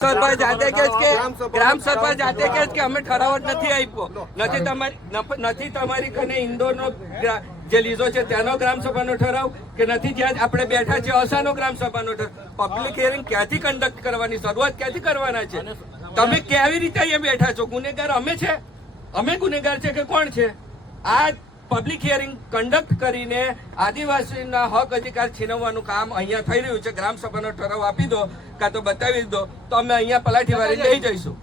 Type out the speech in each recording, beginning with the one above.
સરપંચ જાતે કે ગ્રામ સરપંચ જાતે કે અમે ઠરાવ જ નથી આપ્યો, નથી તમારી કને ઇન્દોરનો જે લીધો છે તેનો ગ્રામસભાનો ઠરાવ કે નથી જ્યાં આપણે બેઠા છે અસાનો ગ્રામસભાનો ઠરાવ. પબ્લિક હિયરિંગ ક્યાંથી કન્ડક્ટ કરવાની, શરૂઆત ક્યાંથી કરવાના છે? તમે કેવી રીતે અહીંયા બેઠા છો? ગુનેગાર અમે છે? અમે ગુનેગાર છે કે કોણ છે? આ પબ્લિક હિયરિંગ કન્ડક્ટ કરીને આદિવાસીના હક અધિકાર છીનવવાનું કામ અહીંયા થઈ રહ્યું છે. ગ્રામસભાનો ઠરાવ આપી દો કાં તો બતાવી દો તો અમે અહીંયા પલાઠી વાળી લઈ જઈશું.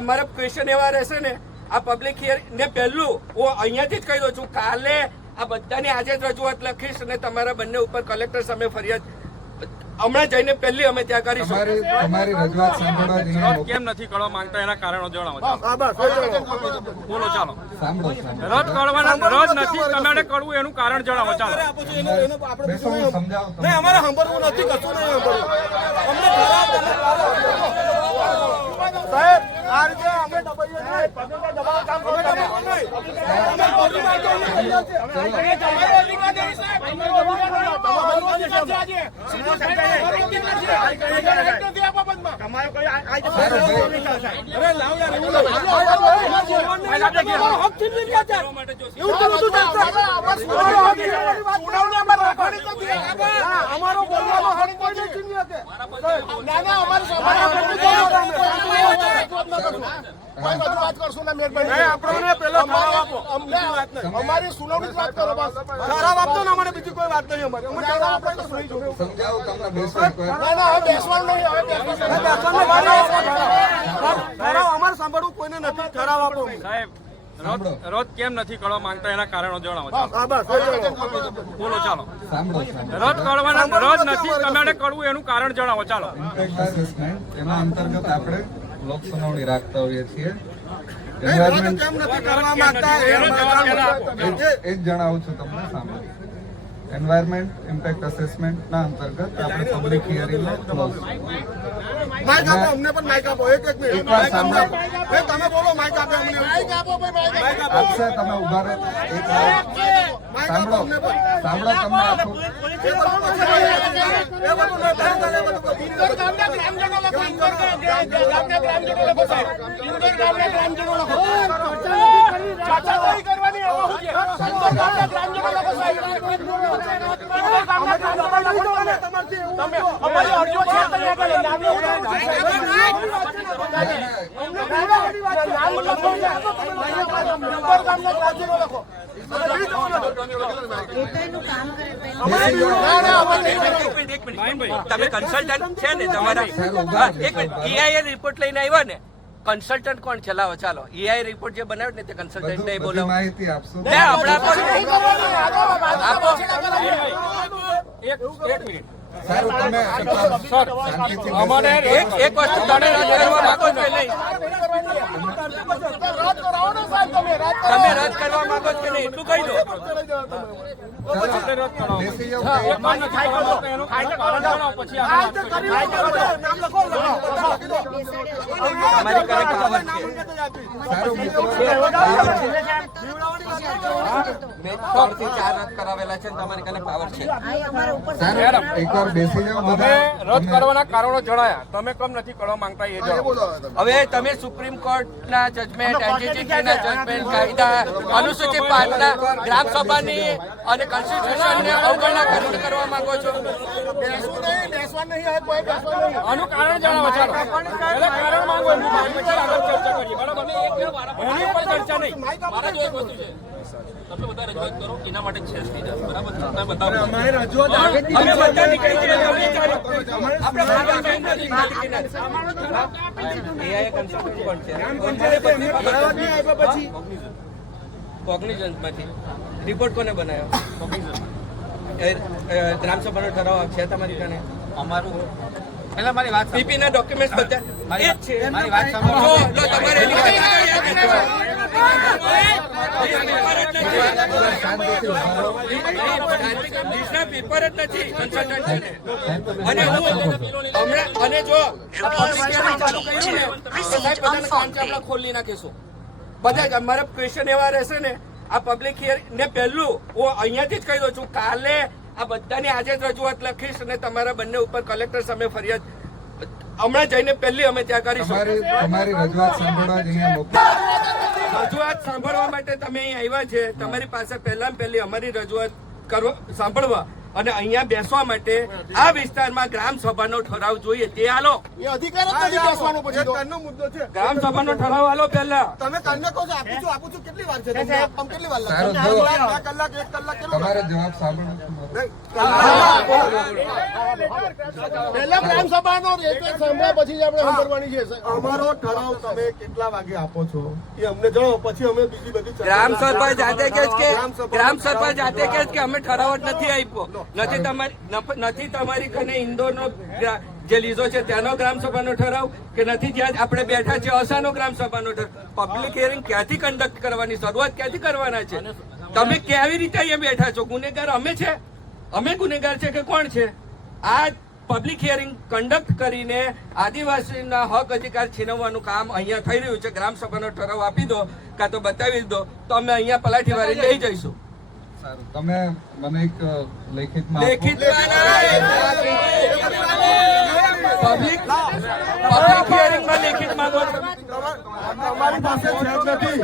અમારા ક્વેશ્ચન એવા રહેશે ને આ પબ્લિક હિયરિંગ ને પહેલું હું અહીંયાથી જ કહી દઉં છું, કાલે આ બધાની આજે જ રજૂઆત લખીશ અને તમારા બંને ઉપર કલેક્ટર સામે ફરિયાદ હમણાં જઈને પહેલી અમે ત્યાં કરીશું. તમારી રજૂઆત સાંભળવા કેમ નથી કરવા માંગતા એના કારણો જણાવો. બોલો ચાલો. રદ કરવાના રદ નથી તમારે કરવું એનું કારણ જણાવો. ચાલો અમારે સાંભળવું નથી, કશું નહીં સાહેબ. આ રીતે અમે અમારો બોલવાનો હક કોઈ વાત કરશું ને અમારી સુનાવણી વાત કરો. બસ ઠરાવ આપતો ને અમારે બીજી કોઈ વાત નહીં. અમારે બેસવાનું નહીં. ઠરાવ અમારે સાંભળવું કોઈને નથી. ઠરાવ આપો સાહેબ. રદ કેમ નથી કરવા માંગતા એના કારણો જણાવો. બોલો ચાલો. રદ કરવાના રદ નથી તમારે કરવું એનું કારણ જણાવો. ચાલો. એના અંતર્ગત આપણે લોક સુનાવણી રાખતા હોઈએ છીએ. એ જ જણાવું છું તમને સામે. એન્વાયરમેન્ટ ઇમ્પેક્ટ અસેસમેન્ટ ના અંતર્ગત આપણે પબ્લિક હિયરિંગ ક્લોઝ. માઇક આપો અમને પણ. માઇક આપો. એક મિનિટ તમે બોલો. માઇક આપો અમને. આપશે તમે ઉભા રહે. એક સાંભળો સાંભળો તમને આપું. તમે કન્સલ્ટન્ટ છે ને તમારા? એક મિનિટ, EIA રિપોર્ટ લઈને આવ્યા ને? કન્સલ્ટન્ટ કોણ છે? લાવો ચાલો. EIA રિપોર્ટ જે બનાવ્યો ને તે કન્સલ્ટન્ટ ને બોલો. માહિતી આપશો. આપો. એક મિનિટ. અમારે એક વસ્તુ તમે રદ કરવા માંગો છો નહીં? તમે રદ કરવા માંગો છો નહીં એટલું કહી દો. તમારી કરેક્ટ ખબર છે. મેં 3 થી 4 રદ કરાવેલા છે તમારી કને પાવર છે. એકવાર બેસી જાઓ. તમે રદ કરવાના કારણો જણાયા, તમે કેમ નથી કરવા માંગતા એ જણાવો. હવે તમે સુપ્રીમ કોર્ટના જજમેન્ટ, એનજીટીના જજમેન્ટ, કાયદા અનુસૂચિત 5 ના ગ્રામસભાની અને કોન્સ્ટિટ્યુશનને અવગણના કરવા માંગો છો. આનું કારણ જણાવો. ચાલો પહેલા કારણ માંગો, પછી આગળ ચર્ચા કરીએ. બરાબર? એની ઉપર ચર્ચા નહીં. મારા જો એક વસ્તુ છે, તમે બધા રજૂઆત કરો એના માટે છે બરાબર? તમે બતાવો. અમે બધા નીકળી જઈએ. આપણે કોગ્નિઝન્સમાંથી રિપોર્ટ કોને બનાવ્યો? ગ્રામસભાનો ઠરાવ છે તમારી કને? અમારું એટલે મારી વાત પીપી ના ડોક્યુમેન્ટ બધા એ જ છે. મારી વાત સાંભળો. તમારે પેપર જ નથી કન્સલ્ટન્ટ છે. અને હું હમણાં અને જો ખોલી નાખીશું બધા. અમારા ક્વેશ્ચન એવા રહેશે ને આ પબ્લિક હિયરિંગ ને પહેલું હું અહીંયાથી જ કહી દઉં છું, કાલે આ બધાની આજે જ રજૂઆત લખીશ અને તમારા બંને ઉપર કલેક્ટર સામે ફરિયાદ હમણાં જઈને પહેલી અમે ત્યાં કરીશું. તમારી રજૂઆત સાંભળવા જ અહીંયા મોકલી. રજૂઆત સાંભળવા માટે તમે અહીં આવ્યા છે. તમારી પાસે પહેલી અમારી રજૂઆત સાંભળવા અને અહીંયા બેસવા માટે આ વિસ્તારમાં ગ્રામ સભાનો ઠરાવ જોઈએ તે આલો. એ અધિકાર જ નથી બેસવાનો પછી તો. કાનનો મુદ્દો છે. ગ્રામ સભાનો ઠરાવ આલો પહેલા. તમે કાનને કહો છો આપું છું કેટલી વાર છે તમને આમ કેટલી વાર સારું, લાગે? જો. 2 કલાક 1 કલાક કેટલો તમારે જવાબ સાંભળો. પહેલા ગ્રામ સભાનો રેકોર્ડ સાંભળ્યા પછી જ આપણે સાંભળવાની છે. અમારો ઠરાવ તમે કેટલા વાગે આપો છો એ અમને જણાવો, પછી અમે બીજી બધી ચર્ચા ગ્રામ સભા જાતે કહે છે ગ્રામ કે સભા- ગ્રામ સભા જાતે કહે છે કે અમે ઠરાવ જ નથી આપ્યો. નથી તમારી કને ઇન્દોરનો જે લીધો છે ત્યાંનો ગ્રામ સભાનો ઠરાવ કે નથી જ્યાં આપણે બેઠા છે અસાનો ગ્રામ સભાનો ઠરાવ. પબ્લિક હિયરિંગ ક્યાંથી કન્ડક્ટ કરવાની, શરૂઆત ક્યાંથી કરવાના છે? તમે કેવી રીતે અહીંયા બેઠા છો? ગુનેગાર અમે છે? અમે ગુનેગાર છે કે કોણ છે? આ પબ્લિક હિયરિંગ કન્ડક્ટ કરીને આદિવાસીના હક અધિકાર છીનવવાનું કામ અહીંયા થઈ રહ્યું છે. ગ્રામ સભાનો ઠરાવ આપી દો કાં તો બતાવી દો તો અમે અહીંયા પલાઠી વાળી લઈ જઈશું. સારું, તમે મને એક લેખિતમાં આપો. પબ્લિક હિયરિંગમાં લેખિત માંગો છો? તમારી પાસે છે જ નથી.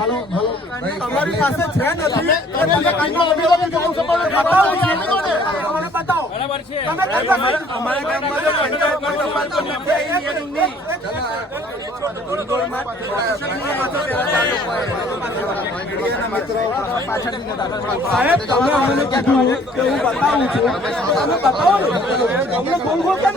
હલો હલો ભાઈ, તમારી પાસે છે નથી. તમે કાનનો અભિયોગ ગ્રામ સભાનો ઠરાવ આપી દો ને. મને બતાવો. બરાબર છે. તમે કઈ પાસે અમારા ગામમાં તો પંચાયતમાં તો નથી હિયરિંગ નહીં. સાહેબ તમે અમને કીધું કે હું બતાવું છું. તમે બતાવો ને. અમને ફોન કેમ